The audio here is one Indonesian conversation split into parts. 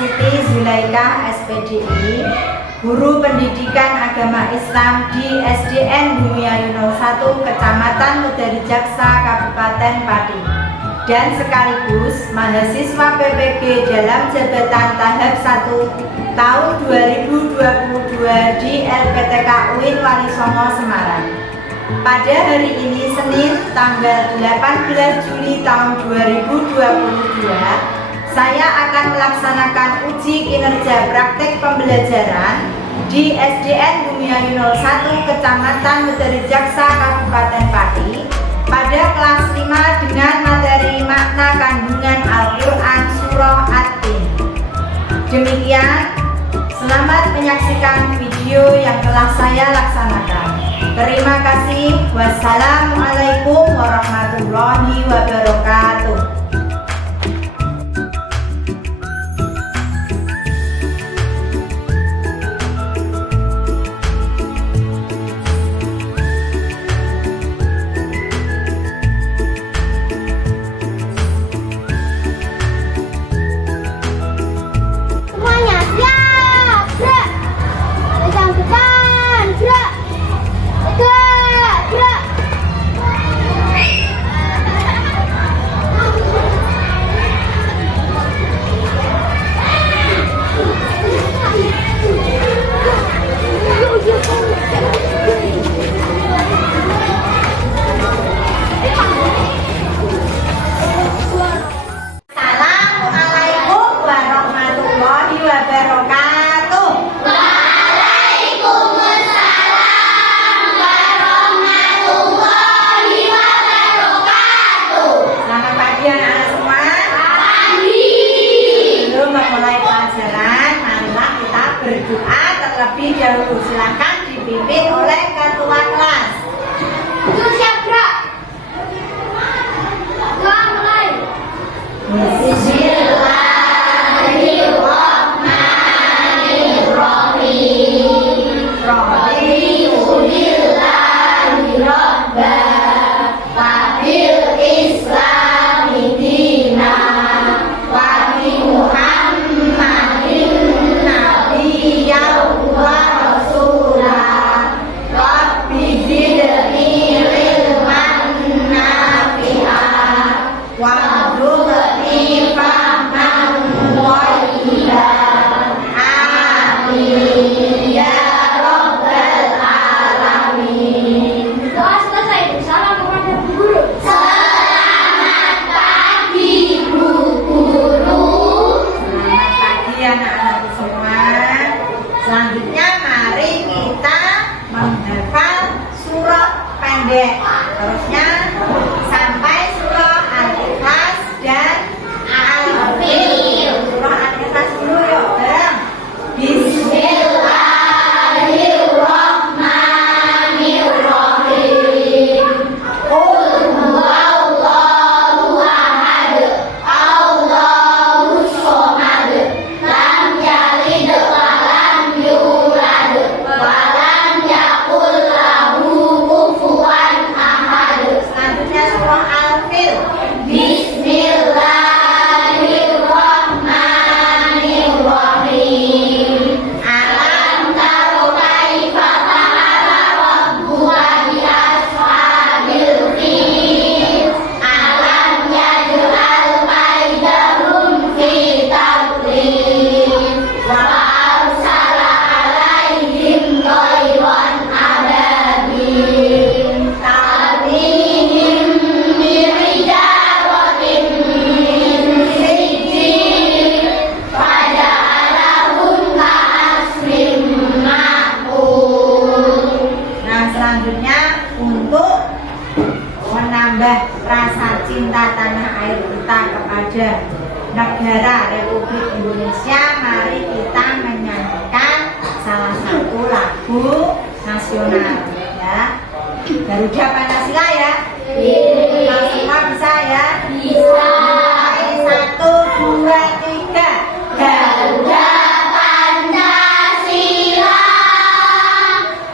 Siti Zulaikah SPDI, Guru Pendidikan Agama Islam di SDN Bumi Ayu 01 Kecamatan Mudarijaksa Kabupaten Pati, dan sekaligus mahasiswa PPG dalam jabatan tahap 1 tahun 2022 di LPTK UIN Walisongo Semarang. Pada hari ini Senin tanggal 18 Juli tahun 2022, saya akan melaksanakan uji kinerja praktek pembelajaran di SDN Bumi Ayu 01 Kecamatan Mudarijaksa Kabupaten Pati pada kelas 5 dengan materi makna kandungan Al-Quran Surah At-Tin. Demikian, selamat menyaksikan video yang telah saya laksanakan. Terima kasih. Wassalamualaikum warahmatullahi wabarakatuh. Berdoa terlebih dahulu, silakan dipimpin oleh ketua kelas. Itu siap gerak. Doa mulai. Bismillahirrahmanirrahim. Raditu billahi rabba wa bil islami dina wa bi Muhammadin wa rasulah. Rabbi zidni ilman nafi'an warzuqni fahman thayyiban. Amin ya rabbal alamin. Doa selesai. Salam kepada Bu Guru. Selamat pagi Bu Guru. Selamat pagi anak-anak semua. Selanjutnya mari kita menghafal surah pendek. Terusnya sampai surah Al-Ikhlas dan Al-Fil. Surah Al-Ikhlas dulu yuk bareng. Bismillahirrahmanirrahim. Qul huwallahu ahad, Allahus somad, lam yalid wa lam yulad wa lam yakul lahu kufuwan ahad. Selanjutnya surah Al-Fil. Bismillahirrahmanirrahim. Alam taro kaifa fa'ala rabbuka bi ashabil fil. Alam yaj'al kaidahum fi tadlil wa arsala alaihim tayran ababil tarmihim birijaratin min sijil faja'alahum ka'asfin ma'kul. Nah, selanjutnya untuk menambah rasa cinta tanah air kita kepada negara Republik Indonesia, mari kita menyanyikan salah satu lagu nasional ya. Garuda Pancasila ya. Kalau semua bisa ya. Bisa. Satu, dua, tiga. Garuda Pancasila,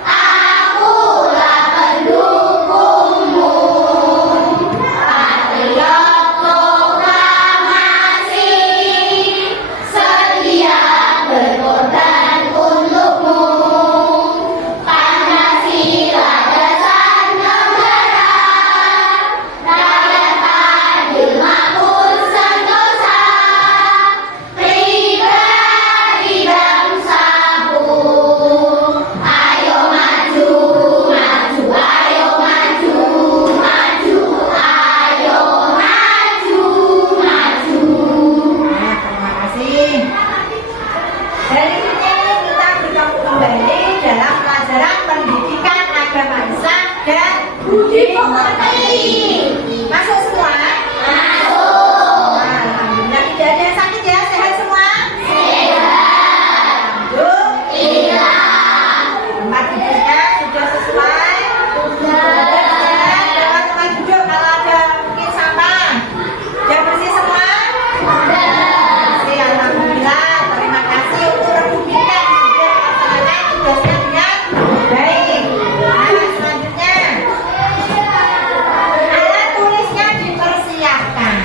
akulah pendukungmu. Patriot proklamasi, setia kembali dalam pelajaran pendidikan agama Islam dan budi pekerti. Masuk semua? Masuk. Alhamdulillah, tidak ada yang sakit ya, sehat semua? Sehat. Alhamdulillah. Tempat duduknya sudah sesuai? Sudah. Tempat duduk kalau ada mungkin sampah, sudah bersih semua? Sudah. Bersih, alhamdulillah. Terima kasih untuk rebutan sudah melaksanakan tugasnya dengan baik. Nah, selanjutnya alat tulisnya dipersiapkan,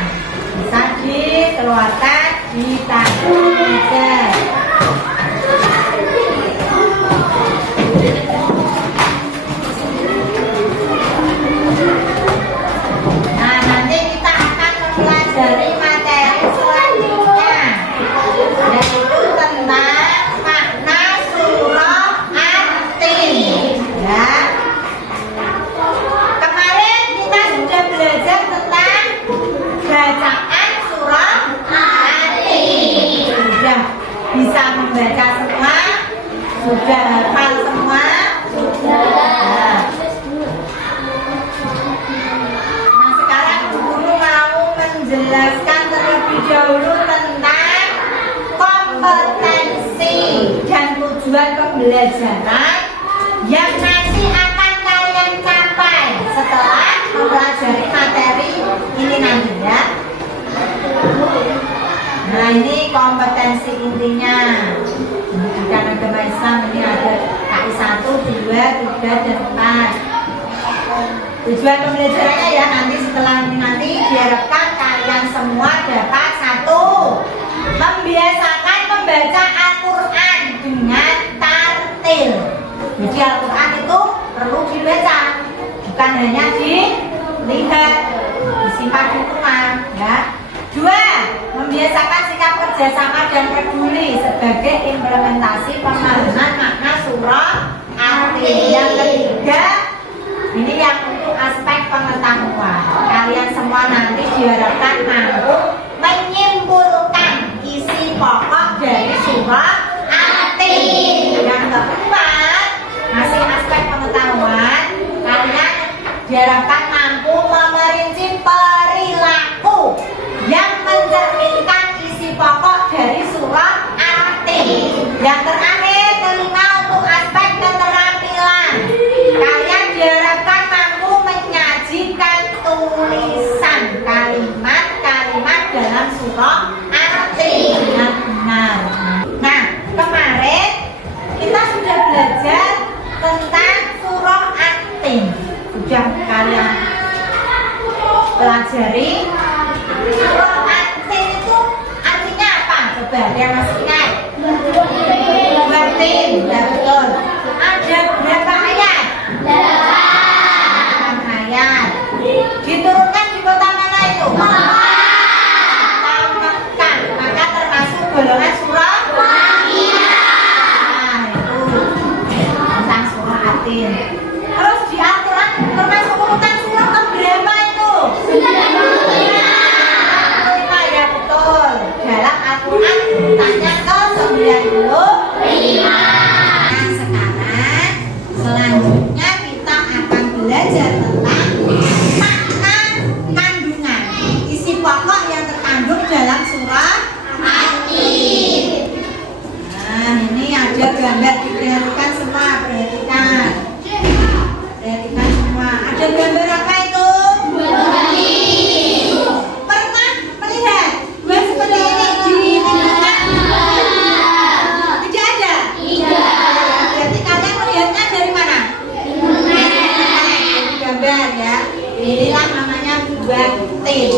bisa dikeluarkan di tangan saja. Nah, nanti kita akan mempelajari materi selanjutnya, yaitu tentang makna surah At-Tin. Ya. Kemarin kita sudah belajar tentang bacaan surah At-Tin. Sudah bisa membaca semua? Sudah hafal semua? Sudah. Nah, sekarang guru mau menjelaskan terlebih dahulu tentang kompetensi dan tujuan pembelajaran yang nanti akan kalian capai setelah mempelajari materi ini nanti ya. Nah, ini kompetensi intinya pendidikan agama Islam. Ini ada KI 1, 2, 3, dan 4. Tujuan pembelajarannya ya nanti setelah ini nanti diharapkan kalian semua dapat 1. Membiasakan membaca Al-Quran dengan tartil. Jadi Al-Quran itu perlu dibaca, bukan hanya dilihat, disimpan di rumah ya. 2. Membiasakan sikap kerjasama dan peduli sebagai implementasi pemahaman makna surah At-Tin. Yang ketiga, ini yang untuk aspek pengetahuan. Kalian semua nanti diharapkan mampu menyimpulkan isi pokok dari surah At-Tin. Yang keempat, masih aspek pengetahuan, kalian diharapkan mampu memerinci perilaku yang mencerminkan isi pokok dari surah At-Tin. Yang terakhir, kelima, untuk aspek keterampilan, kalian diharapkan mampu menyajikan tulisan kalimat-kalimat dalam surah At-Tin dengan benar. Nah, kemarin kita sudah belajar tentang surah At-Tin. Sudah kalian pelajari. Surah At-Tin itu artinya apa? Coba yang masih ingat? Tin, ya betul. Ada berapa ayat? 8 ayat. Diturunkan di kota mana itu? Mekah. Maka termasuk golongan surah Nah, itu tentang surah At-Tin. Terus di Al-Quran termasuk urutan surah keberapa itu? 95, ya betul. Dalam Al-Quran urutannya ke-95. Nah, sekarang selanjutnya kita akan belajar tentang makna kandungan, isi pokok yang terkandung dalam surah At-Tin. Nah, ini ada gambar, diperhatikan semua, perhatikan. Perhatikan semua. Ada gambar apa itu? Pernah melihat buah seperti ini di lingkungan? Tidak ada? Berarti kalian melihatnya dari mana? Gambar ya. Inilah namanya buah tin.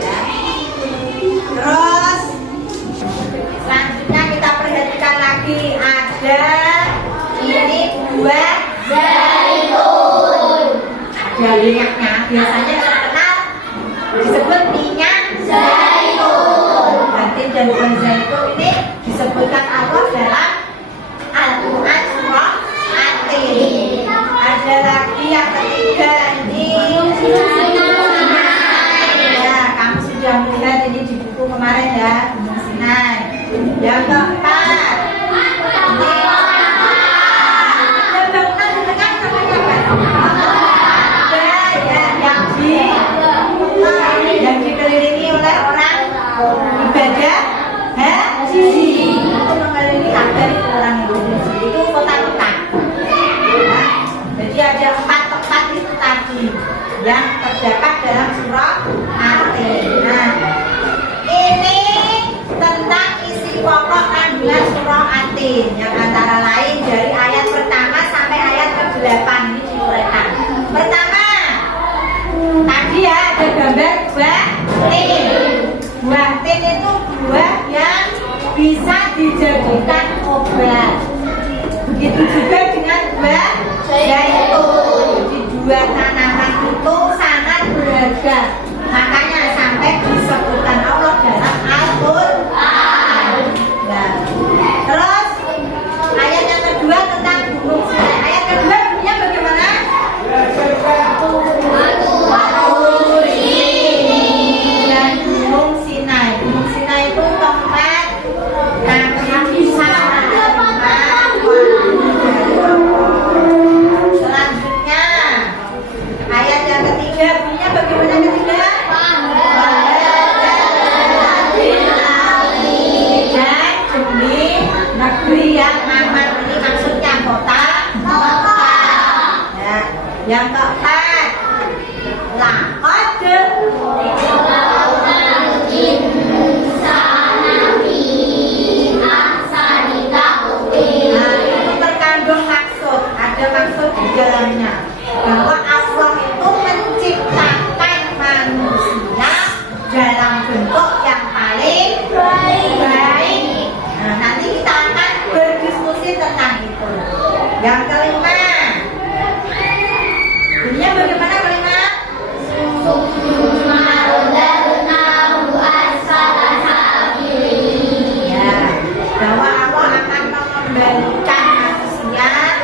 Ya. Terus selanjutnya kita perhatikan lagi, ada ini buah zaitun. Ada minyaknya, biasanya terkenal disebut minyak zaitun. Berarti dan buah zaitun ini disebutkan Allah dalam Al-Quran surah At-Tin. Ada lagi yang ketiga, ini ya, kamu sudah melihat ini di buku kemarin ya, Gunung Sinai. Yang keempat, ini begitu juga dengan buah zaitun. Jadi dua tanaman itu sangat berharga, makanya sampai disebutkan Allah dalam Al-Quran. Nah, terus ayat yang kedua tentang Gunung Sinai. Ayat kedua bunyinya bagaimana? Dan Gunung Sinai. Gunung Sinai itu tempat Nabi bisa menerima selanjutnya. Ayat yang ketiga bunyinya bagaimana ketiga? Dan demi negeri yang aman, ini maksudnya kota Mekah. Ya. Yang keempat, laqad itu terkandung maksud, ada maksud di dalamnya bahwa Allah itu menciptakan manusia dalam bentuk yang paling baik. Nah, nanti kita akan berdiskusi tentang itu. Yang kelima, bunyinya bagaimana kelima? Ya, bahwa Allah akan mengembalikan manusia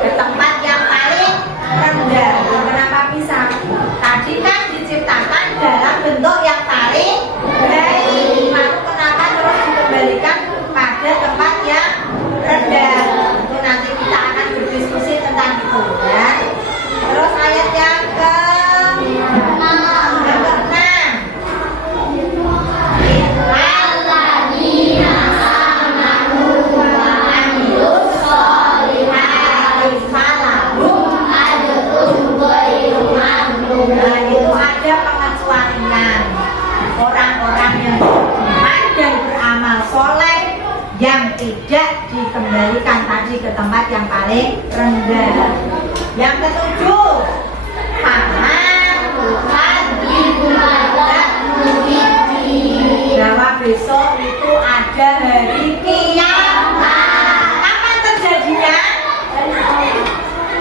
ke tempat yang paling rendah. Kenapa bisa? Tadi kan diciptakan dalam bentuk yang paling baik, lalu kenapa terus dikembalikan pada tempat yang rendah? Itu nanti kita akan berdiskusi tentang itu, ya. Terus ayat yang ke-6. Nah, itu ada pengecualian orang-orang yang beriman dan beramal soleh yang tidak dikembalikan tadi ke tempat yang paling rendah. Yang ketujuh, bahwa besok itu ada hari kiamat. Kapan terjadinya?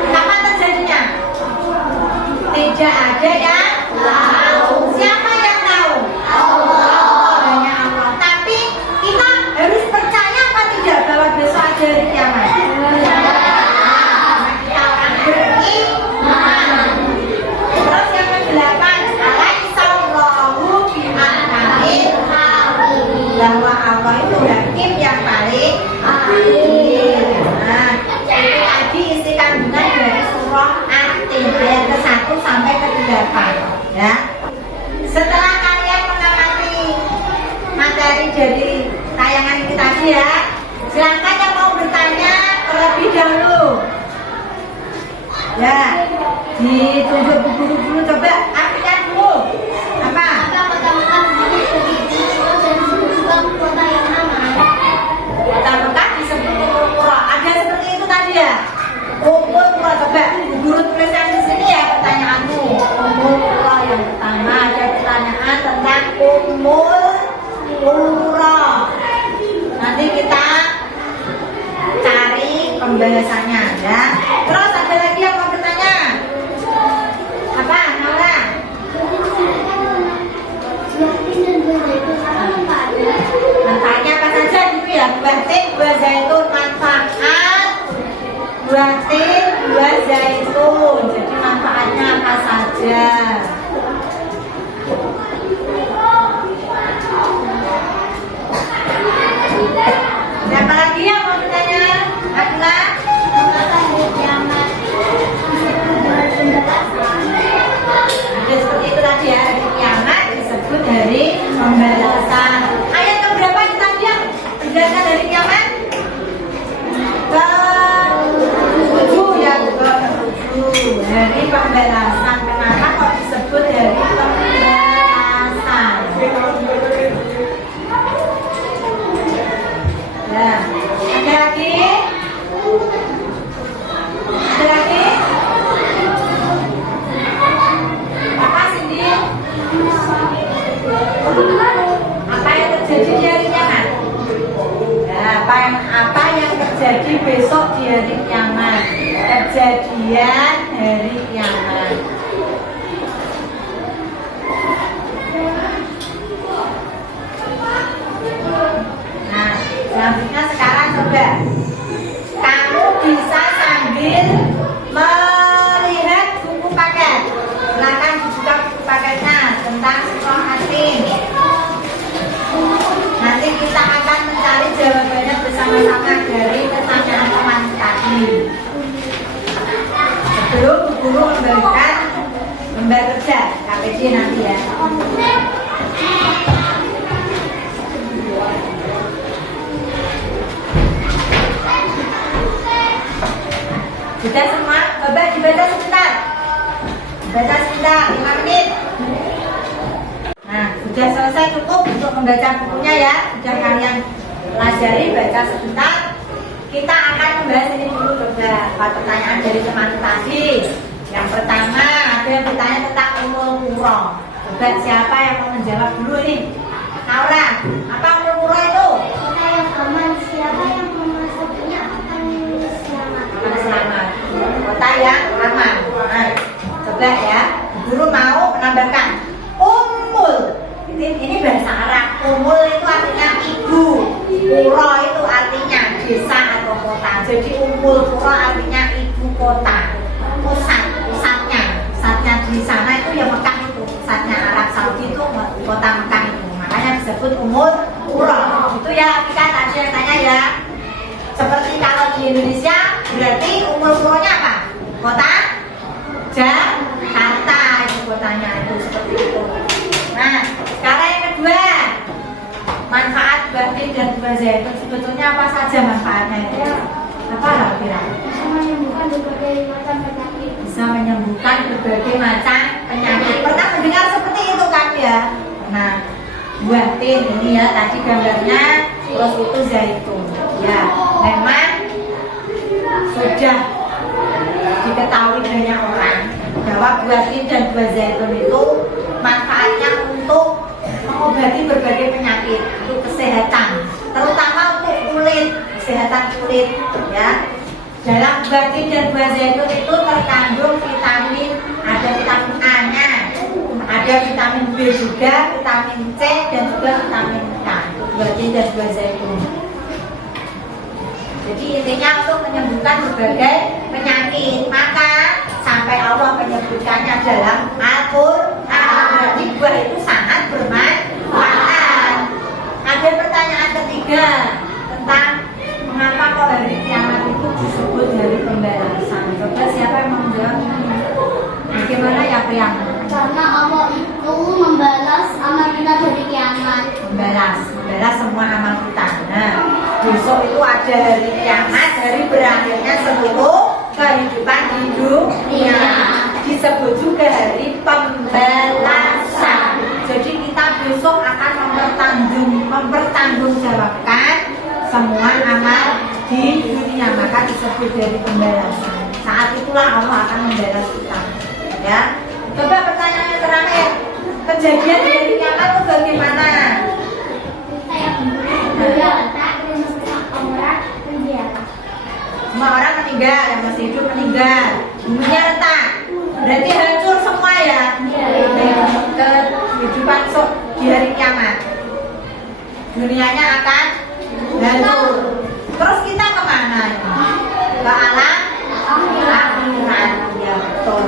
Kapan terjadinya? Tidak ada yang tahu. Siapa yang tahu? Allah. Hanya Allah. Tapi kita harus percaya apa tidak bahwa besok ada hari kiamat? Kita orang beriman. Terus yang ke-8, alaihissallahu bi'ahkamil hakim, bahwa Allah itu hakim yang paling adil. Nah, itu tadi isi kandungan dari surah At-Tin ayat ke-1 sampai ke-8, ya. Setelah kalian mengamati materi dari tayangan kita tadi, ya, silakan yang mau bertanya terlebih dahulu. Ya, ditunjuk buku dulu, coba ambilkan dulu. Apa? Kota Mekah disebut Ummul Qura. Ada seperti itu tadi, ya. Ummul Qura, coba guru tuliskan di sini, ya, pertanyaanmu. Ummul Qura yang pertama ada pertanyaan tentang Ummul Qura. Nanti kita cari pembahasannya, ya. Terus ada lagi yang mau bertanya? Apa, Naura? Manfaatnya apa saja gitu, ya? Buah tin, buah zaitun, manfaat buah tin, buah zaitun. Jadi manfaatnya apa saja? Siapa lagi yang mau bertanya? Adla? Ada seperti itu tadi, ya. Hari kiamat disebut hari pembalasan. Ayat keberapa tadi yang penjelasan dari kiamat? Ke-7, ya, ke-7. Hari pembalasan. Kenapa kok disebut hari pembalasan? Ya, ada lagi? Ada lagi? Apa, Cindy? Apa yang terjadi di hari kiamat? Ya, apa yang terjadi terjadi besok di hari kiamat. Kejadian hari kiamat. Nah, selanjutnya sekarang coba kamu bisa sambil melihat buku paket. Silakan dibuka buku paketnya tentang surah Atin. Nanti kita akan mencari jawabannya bersama-sama dari pertanyaan teman tadi. Sebelum guru memberikan lembar kerja KPD nanti ya. Sudah semua? Coba dibaca sebentar. Baca sebentar, 5 menit. Nah, sudah selesai cukup untuk membaca bukunya ya. Sudah kalian pelajari, baca sebentar. Kita akan membahas ini dulu coba pertanyaan dari teman tadi. Yang pertama ada yang bertanya tentang umul qura. Coba siapa yang mau menjawab dulu nih? Naura, apa umul qura itu? Kota yang aman, siapa yang memasukinya akan selamat. Akan selamat. Kota yang aman. Nah, coba ya, guru mau menambahkan umul. Ini bahasa Arab. Umul itu artinya ibu, qura itu artinya desa atau kota. Jadi umul qura artinya ibu kota, pusatnya di sana itu ya Mekah itu, pusatnya Arab Saudi itu kota Mekah itu. Makanya disebut umul qura. Itu ya, kita tadi yang tanya ya. Seperti kalau di Indonesia berarti umul quranya apa? Kota Jakarta itu kotanya itu seperti itu. Nah, sekarang yang kedua, manfaat batin dan buah zaitun. Sebetulnya apa saja manfaatnya itu? Apa lah kira? Bisa menyembuhkan berbagai macam penyakit. Bisa menyembuhkan berbagai macam penyakit. Pernah mendengar seperti itu kan ya? Nah, buah tin ini ya tadi gambarnya, terus itu zaitun. Ya, memang sudah diketahui banyak orang bahwa buah tin dan buah zaitun itu manfaatnya untuk mengobati berbagai penyakit, untuk kesehatan, terutama untuk kulit, kesehatan kulit ya. Dalam buah tin dan buah zaitun itu terkandung vitamin, ada vitamin A-nya, ada vitamin B juga, vitamin C dan juga vitamin K. Itu buah tin dan buah zaitun. Jadi intinya untuk menyembuhkan berbagai penyakit. Maka sampai Allah menyebutkannya dalam Al-Quran. Berarti buah itu sangat bermanfaat. Ada pertanyaan ketiga tentang mengapa kok hari kiamat itu disebut hari pembalasan. Coba siapa yang mau menjawab? Bagaimana ya Priam? Karena Allah itu membalas amal kita dari kiamat. Membalas semua amal kita. Nah, besok itu ada hari kiamat, hari berakhirnya seluruh kehidupan di dunia. Disebut juga hari pembalasan. Jadi kita besok akan mempertanggungjawabkan semua amal di dunia, maka disebut hari pembalasan. Saat itulah Allah akan membalas kita. Ya. Coba pertanyaan yang terakhir. Kejadian dari kiamat itu bagaimana? Semua orang meninggal, yang masih hidup meninggal. Dunia retak. Berarti hancur semua ya. Kehidupan di hari kiamat. Dunianya akan hancur. Terus kita kemana? Ke alam akhirat. Ya betul.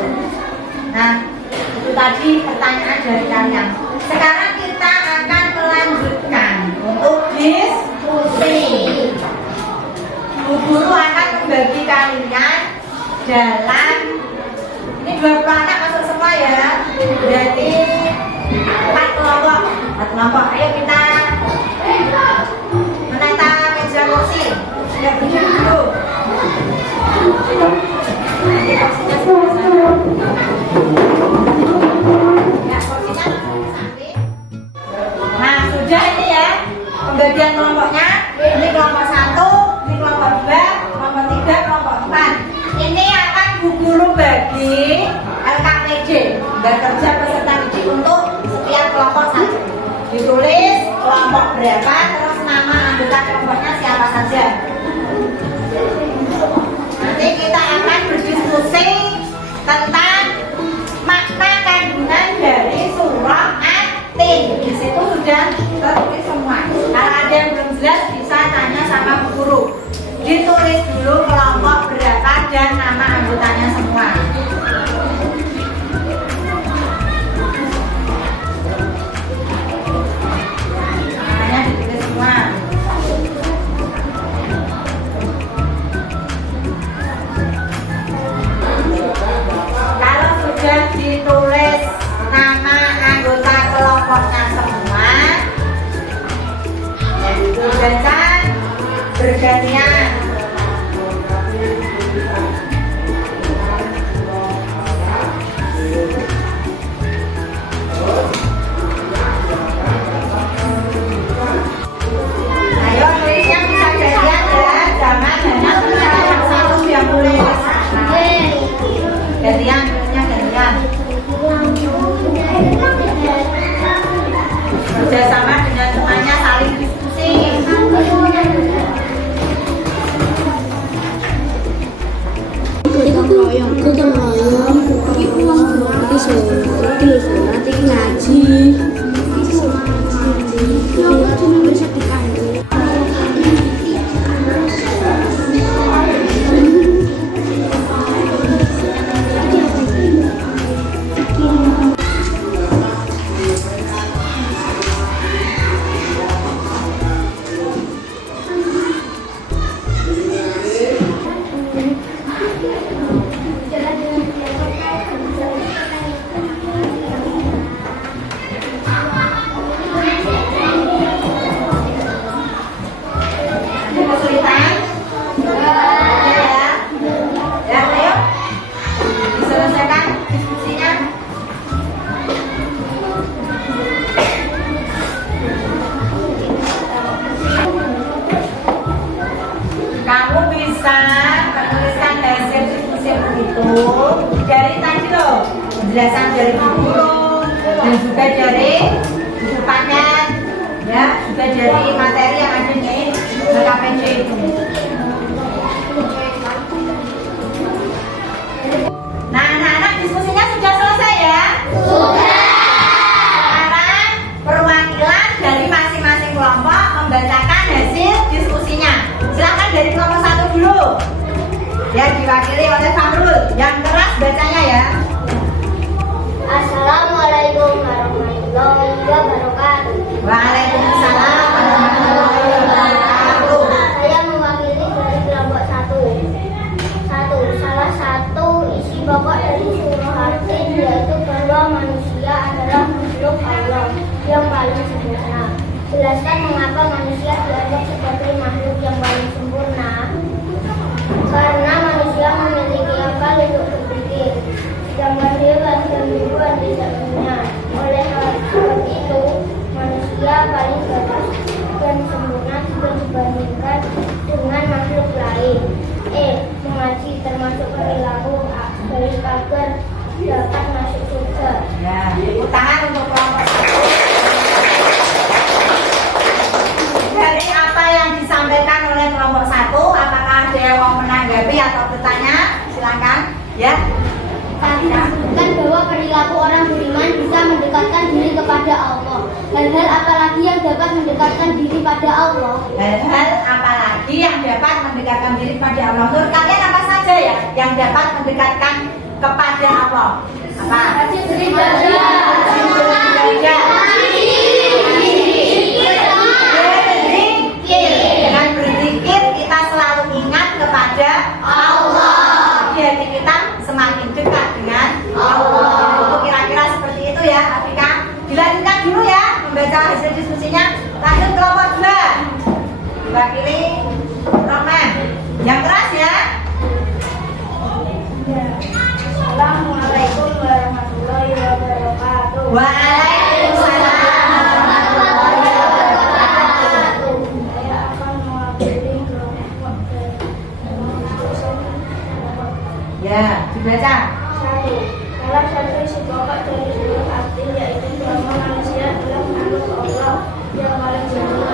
Nah, itu tadi pertanyaan dari kalian. Sekarang kita akan melanjutkan untuk diskusi. Guru akan membagi kalian dalam ini 20 anak masuk semua ya. Berarti 4 kelompok. Ayo kita menata meja kursi. Sudah berdiri dulu. Nanti kursinya sama-sama. Ya, kursinya langsung ke samping. Nah, sudah ini ya pembagian kelompoknya. Ini kelompok 1, ini kelompok 2, kelompok 3, kelompok 4. Ini akan Bu Guru bagi LKPD, lembar kerja peserta didik untuk setiap kelompok satu. Ditulis kelompok berapa, terus nama anggota kelompoknya siapa saja. tulis dulu kelompok berapa dan nama anggotanya semua. Namanya ditulis semua. Kalau sudah ditulis nama anggota kelompoknya semua, ya dibaca bergantian. Ayo tulis yang bisa gantian ya, jangan hanya tulisan yang satu yang tulis. Gantian, tulisnya gantian. Bekerjasama dengan temannya, saling diskusi. Gotong royong, berbagi uang, berbagi sholat, ngaji. Cuma bisa dipanggil. Kesulitan? Ya, ayo diselesaikan diskusinya. Kamu bisa menuliskan hasil diskusi begitu dari tadi loh, penjelasan dari guru dan juga dari buku paket, ya, juga dari materi yang ada di KPC itu. Nah, anak-anak diskusinya sudah selesai ya? Sudah. Sekarang perwakilan dari masing-masing kelompok membacakan hasil diskusinya. Silakan dari kelompok 1 dulu. Ya, diwakili oleh Famrul. Yang keras bacanya ya. Assalamualaikum warahmatullahi wabarakatuh. Waalaikumsalam warahmatullahi wabarakatuh. Saya mewakili dari kelompok 1. Salah satu isi pokok dari surah Yasin yaitu bahwa manusia adalah makhluk Allah yang paling sempurna. Jelaskan mengapa manusia dianggap sebagai makhluk yang paling sempurna. Karena manusia memiliki akal untuk berpikir, sedangkan hewan dan tumbuhan tidak punya. Oleh sebab itu, manusia paling bagus dan sempurna jika dibandingkan dengan makhluk lain. Mengaji termasuk perilaku baik agar dapat masuk surga. Ya, tepuk tangan untuk kelompok 1. Dari apa yang disampaikan oleh kelompok 1, apakah ada yang mau menanggapi atau bertanya? Silakan, ya. Tadi disebutkan bahwa perilaku orang beriman bisa mendekatkan diri kepada Allah. Hal-hal apalagi yang dapat mendekatkan diri pada Allah? Hal-hal apalagi yang dapat mendekatkan diri kepada Allah? Menurut kalian apa saja ya yang dapat mendekatkan kepada Allah? Apa? Rajin beribadah. Dengan berzikir kita selalu ingat kepada Allah. Jadi hati kita semakin dekat dengan Allah. Itu kira-kira seperti itu ya, Afika. Dilanjutkan dulu ya membaca hasil diskusinya. Lanjut kelompok 2. Diwakili Roman. Yang keras ya. Assalamualaikum warahmatullahi wabarakatuh. Waalaikumsalam warahmatullahi wabarakatuh. Saya akan mewakili kelompok Ya, dibaca. 1. Salah satu isi pokok dari surah Yasin yaitu bahwa manusia adalah makhluk Allah yang paling sempurna.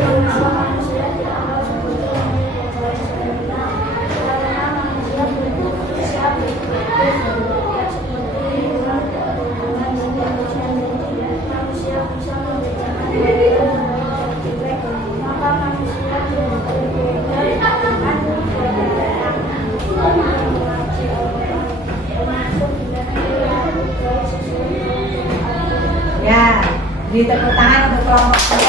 Mengapa manusia dianggap sebagai makhluk yang paling sempurna? Karena manusia bisa berpikir tidak seperti hewan dan tumbuhan yang manusia bisa membedakan mana yang baik dan jelek. Maka manusia berbeda dengan Beri tepuk tangan untuk kelompok 2.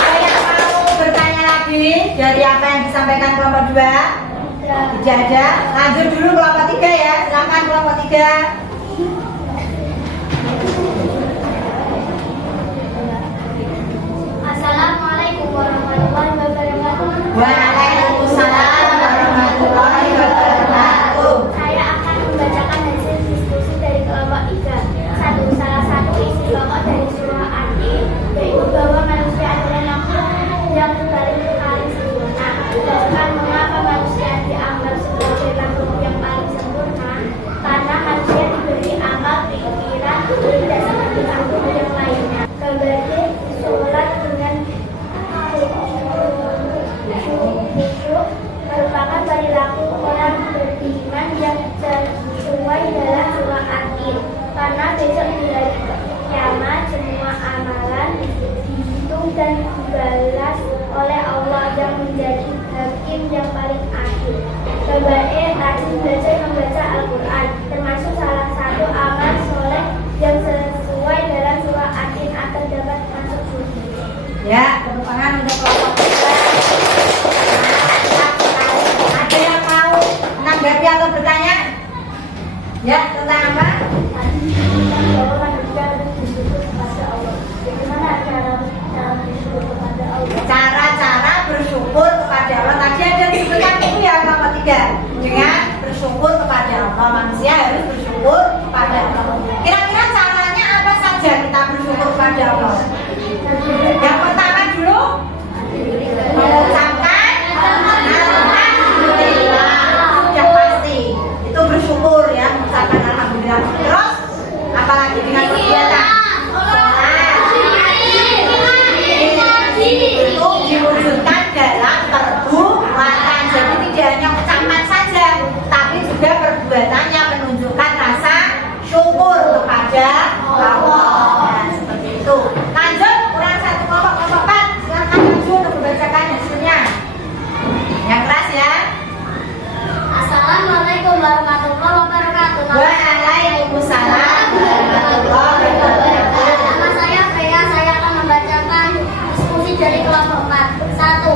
Ada yang mau bertanya lagi dari apa yang disampaikan kelompok 2? Tidak ada. Lanjut dulu kelompok 3 ya. Silakan kelompok 3. Assalamualaikum warahmatullahi wabarakatuh. Waalaikumsalam warahmatullahi wabarakatuh. Saya akan membacakan hasil diskusi dari kelompok 3. Salah satu isi pokok dari surah An-Nil yaitu bahwa manusia adalah makhluk yang paling sempurna. Bahkan mengapa manusia dianggap sebagai makhluk yang paling sempurna? Karena manusia diberi akal, pikiran, tidak seperti makhluk yang lainnya. Sebagai sholat dengan khusyuk merupakan perilaku orang beriman yang sesuai dalam surah An-Nil. Karena besok di hari kiamat semua amalan dihitung dan dibalas oleh Allah yang menjadi hakim yang paling adil. Sebagai rajin belajar membaca Al-Quran termasuk salah satu amal soleh yang sesuai dalam surah An-Nil agar dapat masuk surga. Ya, tepuk tangan untuk kelompok 3. Ada yang mau menanggapi atau bertanya? Ya, tentang apa? Bahwa manusia harus bersyukur kepada Allah. Bagaimana cara bersyukur kepada Allah? Cara-cara bersyukur kepada Allah. Tadi ada disebutkan itu ya kelompok 3. Dengan bersyukur kepada Allah. Manusia harus bersyukur kepada Allah. Kira-kira caranya apa saja kita bersyukur kepada Allah? Yang pertama dulu mengucapkan alhamdulillah. Sudah pasti itu bersyukur ya, mengucapkan alhamdulillah. Terus apalagi dengan perbuatan itu diwujudkan dalam perbuatan. Jadi tidak hanya ucapan saja, tapi juga perbuatannya menunjukkan rasa syukur kepada Allah. Nah, seperti itu. Lanjut, kurang satu kelompok 4. Silakan maju untuk membacakan hasilnya. Yang keras ya. Assalamualaikum warahmatullahi wabarakatuh. Waalaikumsalam warahmatullahi wabarakatuh. Nama saya Freya. Saya akan membacakan diskusi dari kelompok 4. 1.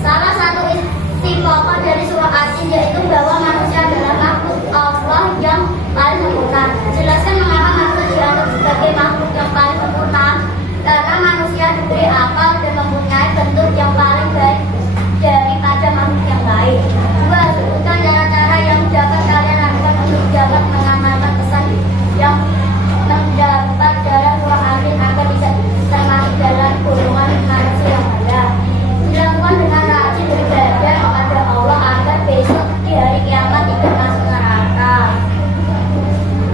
Salah satu isi pokok dari surah An-Nil yaitu bahwa manusia adalah makhluk Allah yang paling sempurna. Jelaskan mengapa manusia dianggap sebagai makhluk yang paling sempurna. Karena manusia diberi akal dan mempunyai bentuk yang paling baik daripada makhluk yang lain. 2. Sebutkan cara-cara yang dapat kalian lakukan untuk dapat mengamalkan pesan yang terdapat dalam surah An-Nil agar tidak termasuk dalam golongan manusia yang ada. Dilakukan dengan rajin beribadah kepada Allah agar besok di hari kiamat tidak masuk neraka.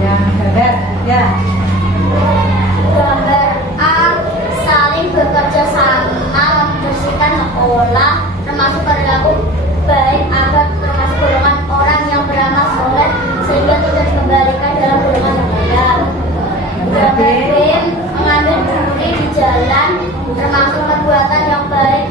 Yang hebat ya. Gambar A. Saling bekerja sama membersihkan sekolah termasuk perilaku baik agar termasuk golongan orang yang beramal soleh sehingga tidak dikembalikan dalam golongan yang baik. Gambar B. Mengambil duri di jalan termasuk perbuatan yang baik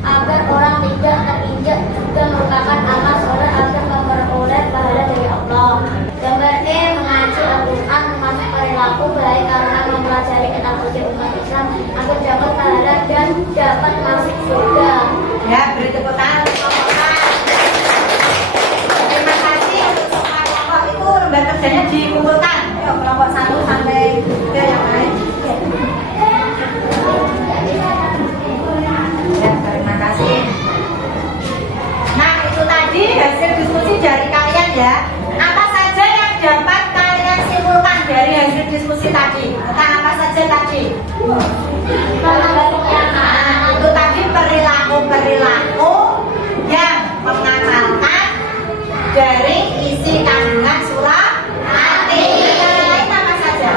agar orang tidak terinjak juga merupakan amal soleh agar memperoleh pahala dari Allah. Gambar E. Mengaji Al-Quran termasuk perilaku baik karena mempelajari kitab suci umat Islam agar dapat pahala dan dapat masuk surga. Ya, beri tepuk tangan untuk kelompok 4. Terima kasih untuk semua kelompok. Itu lembar kerjanya dikumpulkan. Ayo, kelompok 1 sampai 3 yang lain. Ya, terima kasih. Nah, itu tadi hasil diskusi dari kalian ya. Apa saja yang dapat kalian simpulkan dari hasil diskusi tadi? Tentang apa saja tadi? Nah, itu tadi perilaku-perilaku yang mengamalkan dari isi kandungan surah An-Nil. Yang lain apa saja?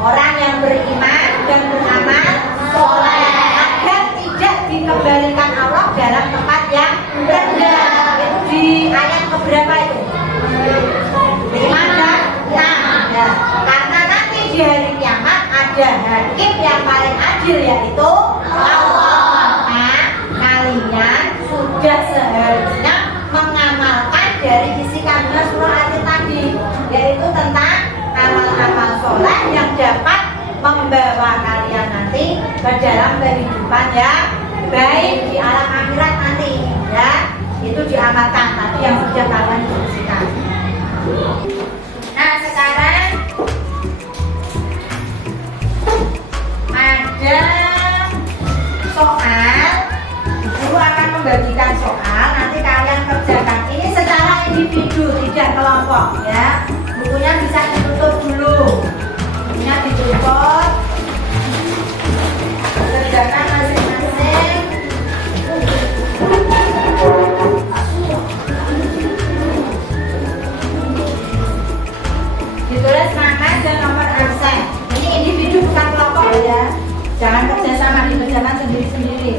Orang yang beriman dan beramal soleh agar tidak dikembalikan Allah dalam tempat yang rendah. Itu di ayat keberapa itu? 5 dan 6 ya. Karena nanti di hari kiamat ada hakim yang paling adil yaitu Allah. Maka kalian sudah seharusnya mengamalkan dari isi kandungan surah An-Nil tadi, yaitu tentang amal ke dalam kehidupan yang baik di alam akhirat nanti, ya. Itu diamalkan tadi yang sudah kalian diskusikan. Nah, sekarang ada soal. Guru akan membagikan soal, nanti kalian kerjakan. Ini secara individu, tidak kelompok, ya. Bukunya bisa ditutup dulu. Bukunya ditutup. Kerjakan masing-masing. Ditulis nama dan nomor absen. Ini individu bukan kelompok, ya. Jangan kerjasama, dikerjakan sendiri-sendiri.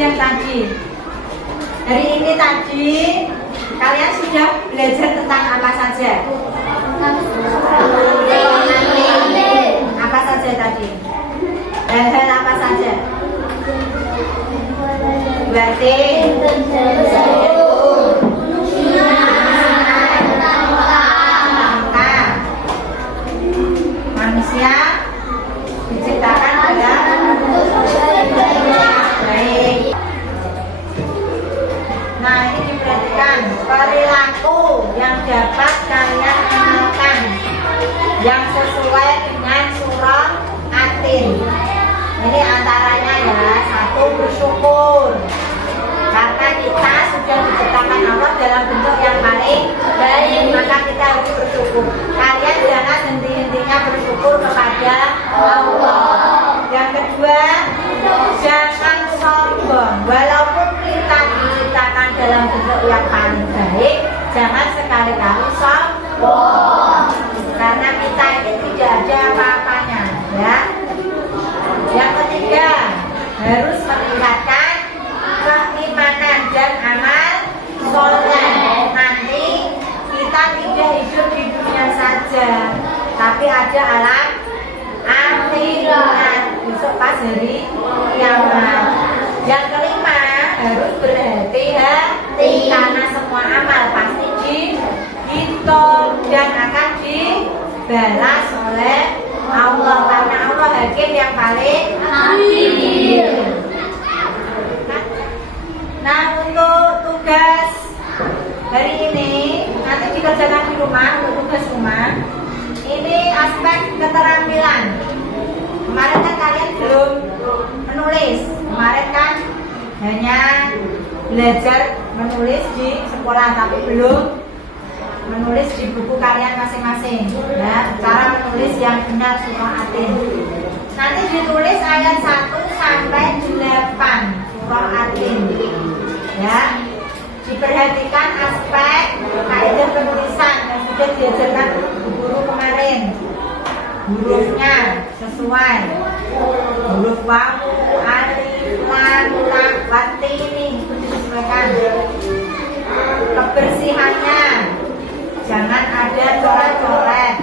Yang tadi dari ini tadi kalian sudah belajar tentang apa saja? Apa saja tadi? Hal-hal apa saja? Berarti manusia diciptakan dalam baik. Nah, ini diperhatikan perilaku yang dapat kalian amalkan yang sesuai dengan surah Atin. Ini antaranya ya, satu bersyukur karena kita sudah diciptakan Allah dalam bentuk yang paling baik, maka kita harus bersyukur. Kalian jangan henti-hentinya bersyukur kepada Allah. Yang kedua, jangan sombong. Walaupun kita diciptakan dalam bentuk yang paling baik, jangan sekali-kali sombong. Karena kita ini tidak ada apa-apanya, ya. Yang ketiga, harus meningkatkan keimanan dan amal soleh. Nanti kita tidak hidup di dunia saja, tapi ada alam akhirat besok pas hari kiamat. Yang kelima, harus berhati-hati karena semua amal pasti dihitung dan akan dibalas oleh Allah, karena Allah hakim yang paling adil. Nah, untuk tugas hari ini nanti dikerjakan di rumah, untuk tugas rumah ini aspek keterampilan. Kemarin kan kalian belum menulis, kemarin kan hanya belajar menulis di sekolah tapi belum menulis di buku kalian masing-masing, ya, cara menulis yang benar surah Atin. Nanti ditulis ayat 1 sampai 8 surah Atin, ya. Diperhatikan aspek kaidah penulisan yang sudah diajarkan guru kemarin. Hurufnya sesuai, huruf wawu, alif, lam, ta, wati ini disesuaikan. Kebersihannya jangan ada coret-coret.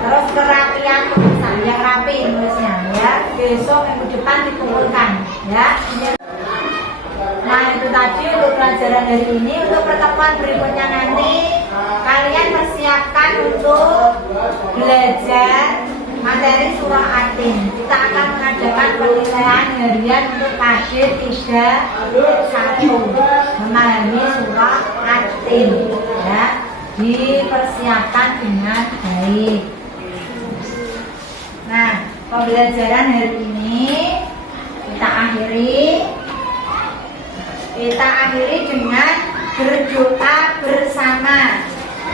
Terus kerapian tulisan yang rapi nulisnya, ya. Besok minggu depan dikumpulkan, ya. Nah, itu tadi untuk pelajaran hari ini. Untuk pertemuan berikutnya nanti kalian persiapkan untuk belajar materi surah At-Tin. Kita akan mengadakan penilaian harian untuk KD 3 memahami surah At-Tin, ya. Dipersiapkan dengan baik. Nah, pembelajaran hari ini kita akhiri dengan berdoa bersama.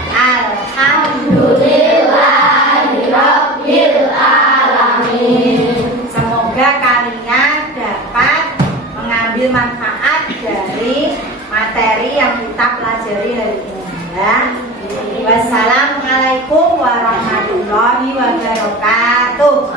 Alhamdulillahirabbil alamin. Semoga kalian dapat mengambil manfaat dari materi yang kita pelajari hari ini, ya. Wassalamualaikum warahmatullahi wabarakatuh.